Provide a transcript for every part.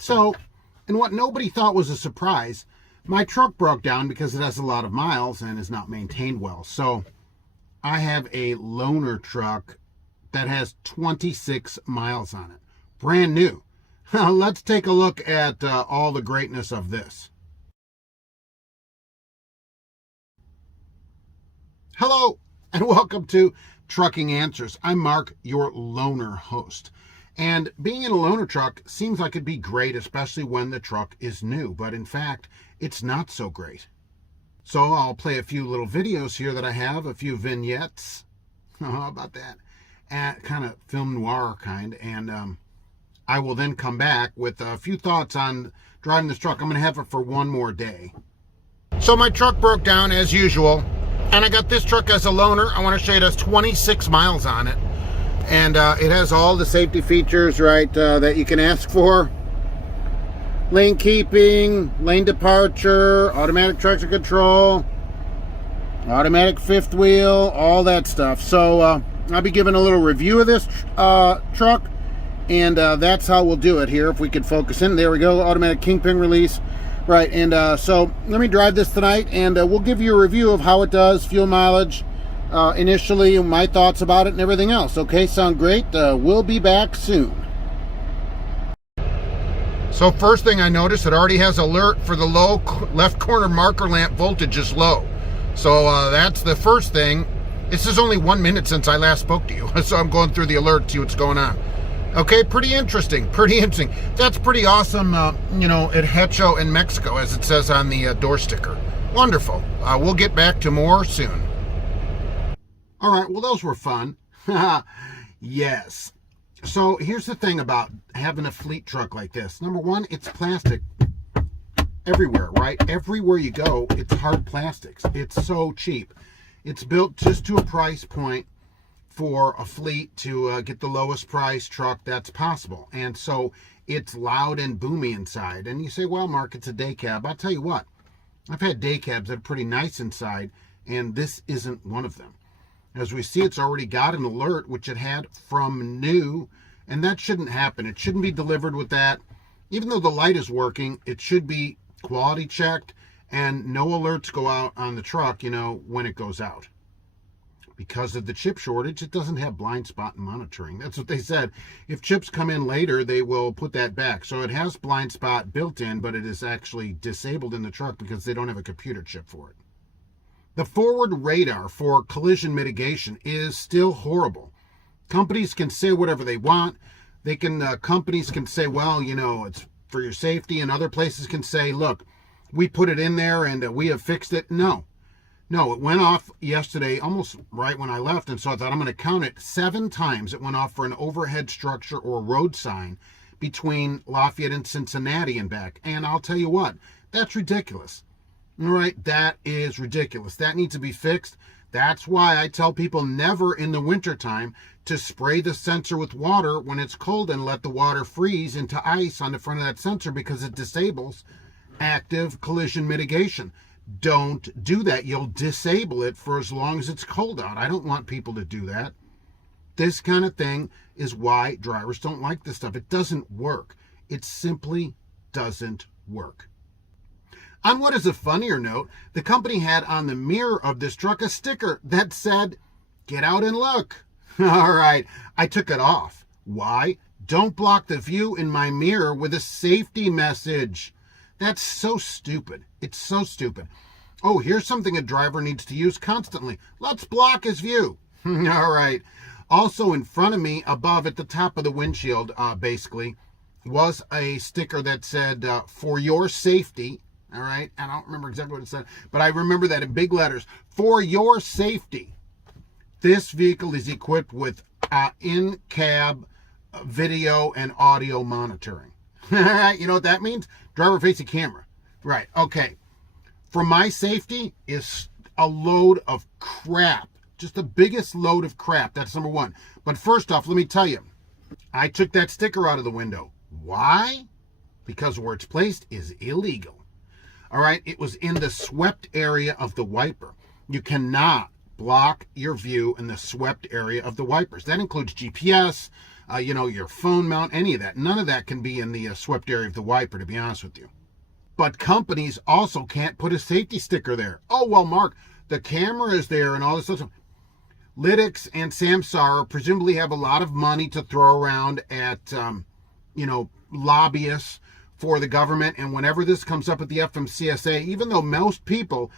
So, and what nobody thought was a surprise, my truck broke down because it has a lot of miles and is not maintained well. So I have a loaner truck that has 26 miles on it. Brand new. Let's take a look at all the greatness of this. Hello, and welcome to Trucking Answers. I'm Mark, your loaner host. And being in a loaner truck seems like it'd be great, especially when the truck is new. But in fact, it's not so great. So I'll play a few little videos here that I have, a few vignettes. How about that? And kind of film noir kind. And I will then come back with a few thoughts on driving this truck. I'm going to have it for one more day. So my truck broke down as usual. And I got this truck as a loaner. I want to show you it has 26 miles on it. And it has all the safety features, right, that you can ask for. Lane keeping, lane departure, automatic traction control, automatic fifth wheel, all that stuff. So I'll be giving a little review of this truck. And that's how we'll do it here. If we could focus in. There we go, automatic kingpin release. Right, and so let me drive this tonight, and we'll give you a review of how it does, fuel mileage, initially, my thoughts about it, and everything else. Okay, sound great? We'll be back soon. So first thing I noticed, it already has alert for the low left corner marker lamp voltage is low. So that's the first thing. This is only 1 minute since I last spoke to you, so I'm going through the alert to see what's going on. Okay, pretty interesting. That's pretty awesome, you know, at Hecho in Mexico, as it says on the door sticker. Wonderful. We'll get back to more soon. All right, well, those were fun. Yes. So here's the thing about having a fleet truck like this. Number one, it's plastic everywhere, right? Everywhere you go, it's hard plastics. It's so cheap. It's built just to a price point for a fleet to get the lowest price truck that's possible. And so it's loud and boomy inside. And you say, well, Mark, it's a day cab. I'll tell you what, I've had day cabs that are pretty nice inside, and this isn't one of them. As we see, it's already got an alert, which it had from new, and that shouldn't happen. It shouldn't be delivered with that. Even though the light is working, it should be quality checked, and no alerts go out on the truck, you know, when it goes out. Because of the chip shortage, it doesn't have blind spot monitoring. That's what they said. If chips come in later, they will put that back. So it has blind spot built in, but it is actually disabled in the truck because they don't have a computer chip for it. The forward radar for collision mitigation is still horrible. Companies can say whatever they want. They can, companies can say, well, you know, it's for your safety, and other places can say, look, we put it in there and we have fixed it. No, it went off yesterday, almost right when I left, and so I thought I'm going to count it 7 times. It went off for an overhead structure or road sign between Lafayette and Cincinnati and back. And I'll tell you what, that's ridiculous. All right, that is ridiculous. That needs to be fixed. That's why I tell people never in the wintertime to spray the sensor with water when it's cold and let the water freeze into ice on the front of that sensor, because it disables active collision mitigation. Don't do that. You'll disable it for as long as it's cold out. I don't want people to do that. This kind of thing is why drivers don't like this stuff. It doesn't work. It simply doesn't work. On what is a funnier note, the company had on the mirror of this truck a sticker that said, "Get out and look." All right, I took it off. Why? Don't block the view in my mirror with a safety message. That's so stupid. It's so stupid. Oh, here's something a driver needs to use constantly. Let's block his view. All right. Also in front of me, above at the top of the windshield, basically, was a sticker that said, for your safety. All right. I don't remember exactly what it said, but I remember that in big letters. For your safety. This vehicle is equipped with in-cab video and audio monitoring. All right. You know what that means? Driver-facing camera. Right. Okay. For my safety is a load of crap. Just the biggest load of crap. That's number one. But first off, let me tell you, I took that sticker out of the window. Why? Because where it's placed is illegal. All right. It was in the swept area of the wiper. You cannot block your view in the swept area of the wipers. That includes GPS, your phone mount, any of that. None of that can be in the swept area of the wiper, to be honest with you. But companies also can't put a safety sticker there. Oh, well, Mark, the camera is there and all this stuff. Lytx and Samsara presumably have a lot of money to throw around at, lobbyists for the government. And whenever this comes up at the FMCSA, even though most people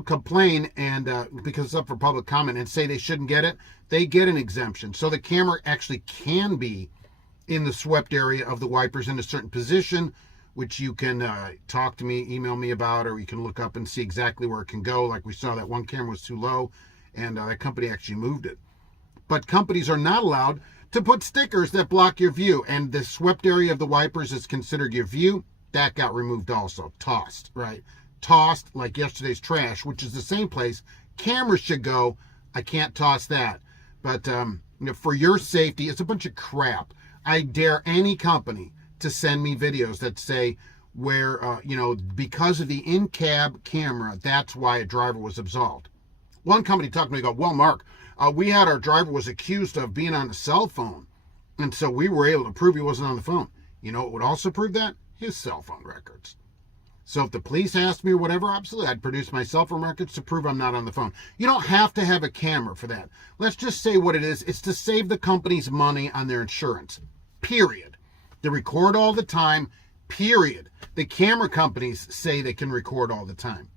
complain and because it's up for public comment and say they shouldn't get it, they get an exemption. So the camera actually can be in the swept area of the wipers in a certain position, which you can talk to me, email me about, or you can look up and see exactly where it can go. Like we saw, that one camera was too low, and that company actually moved it. But companies are not allowed to put stickers that block your view, and the swept area of the wipers is considered your view. That got removed also, tossed, right? Tossed like yesterday's trash, which is the same place cameras should go. I can't toss that. But for your safety, it's a bunch of crap. I dare any company to send me videos that say where, because of the in-cab camera, that's why a driver was absolved. One company talked to me, go, well, Mark, we had our driver was accused of being on a cell phone, and so we were able to prove he wasn't on the phone. You know what would also prove that? His cell phone records. So if the police asked me or whatever, absolutely, I'd produce my cell phone records to prove I'm not on the phone. You don't have to have a camera for that. Let's just say what it is. It's to save the company's money on their insurance, period. They record all the time, period. The camera companies say they can record all the time.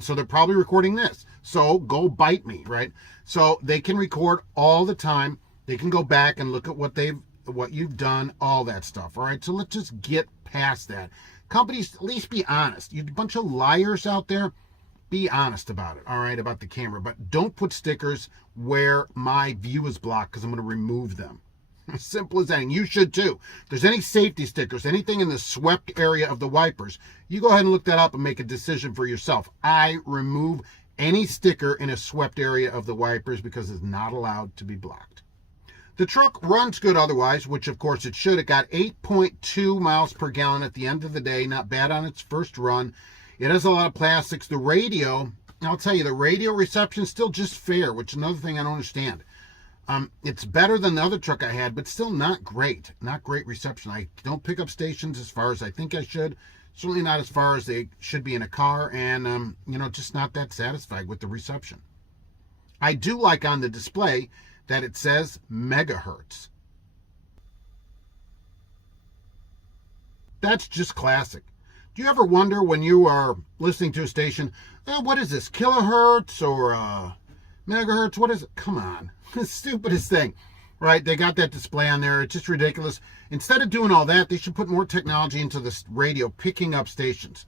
So they're probably recording this. So go bite me, right? So they can record all the time. They can go back and look at what you've done, all that stuff. All right. So let's just get past that. Companies, at least be honest. You bunch of liars out there, be honest about it, all right, about the camera. But don't put stickers where my view is blocked, because I'm going to remove them. As simple as that. And you should too. If there's any safety stickers, anything in the swept area of the wipers, you go ahead and look that up and make a decision for yourself. I remove any sticker in a swept area of the wipers because it's not allowed to be blocked. The truck runs good otherwise, which of course it should. It got 8.2 miles per gallon at the end of the day. Not bad on its first run. It has a lot of plastics. The radio, I'll tell you, the radio reception is still just fair, which is another thing I don't understand. It's better than the other truck I had, but still not great. Not great reception. I don't pick up stations as far as I think I should. Certainly not as far as they should be in a car, and, just not that satisfied with the reception. I do like on the display that it says megahertz. That's just classic. Do you ever wonder when you are listening to a station, what is this, kilohertz or megahertz? What is it? Come on. The stupidest thing, right? They got that display on there. It's just ridiculous. Instead of doing all that, they should put more technology into this radio, picking up stations.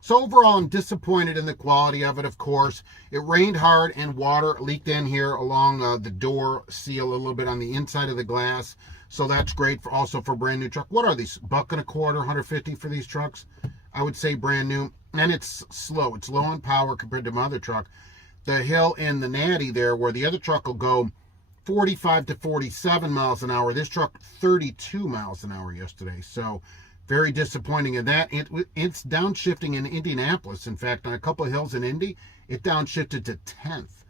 So overall, I'm disappointed in the quality of it, of course. It rained hard and water leaked in here along the door seal a little bit on the inside of the glass. So that's great also for brand new truck. What are these? $1.25, $150 for these trucks? I would say brand new. And it's slow. It's low on power compared to my other truck. The hill in the Natty there, where the other truck will go 45 to 47 miles an hour. This truck, 32 miles an hour yesterday. So very disappointing in that. It's downshifting in Indianapolis. In fact, on a couple of hills in Indy, it downshifted to 10th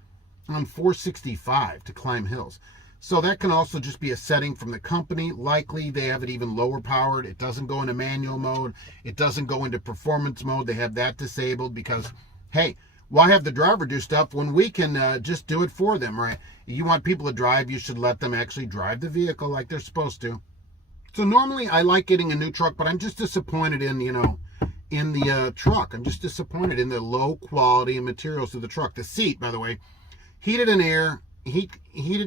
on 465 to climb hills. So that can also just be a setting from the company. Likely they have it even lower powered. It doesn't go into manual mode. It doesn't go into performance mode. They have that disabled because, hey, why have the driver do stuff when we can just do it for them, right? You want people to drive, you should let them actually drive the vehicle like they're supposed to. So normally I like getting a new truck, but I'm just disappointed in the truck. I'm just disappointed in the low quality and materials of the truck. The seat, by the way, heated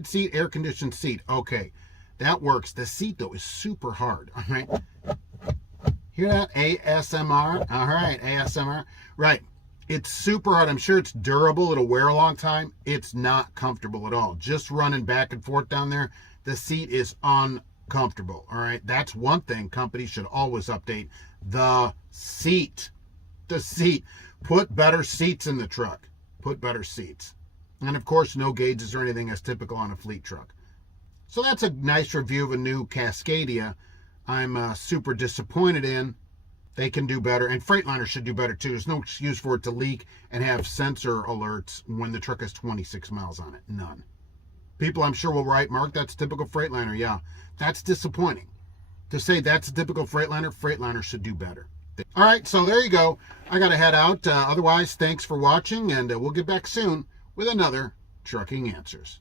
seat, air conditioned seat. Okay, that works. The seat though is super hard. All right, hear that? ASMR. All right, ASMR. Right. It's super hard. I'm sure it's durable. It'll wear a long time. It's not comfortable at all. Just running back and forth down there, the seat is uncomfortable. All right. That's one thing companies should always update. The seat. The seat. Put better seats in the truck. Put better seats. And of course, no gauges or anything as typical on a fleet truck. So that's a nice review of a new Cascadia. I'm super disappointed in. They can do better, and Freightliner should do better too. There's no excuse for it to leak and have sensor alerts when the truck has 26 miles on it. None. People I'm sure will write, Mark, that's typical Freightliner. Yeah, that's disappointing. To say that's a typical Freightliner, Freightliner should do better. All right, so there you go. I got to head out. Otherwise, thanks for watching, and we'll get back soon with another Trucking Answers.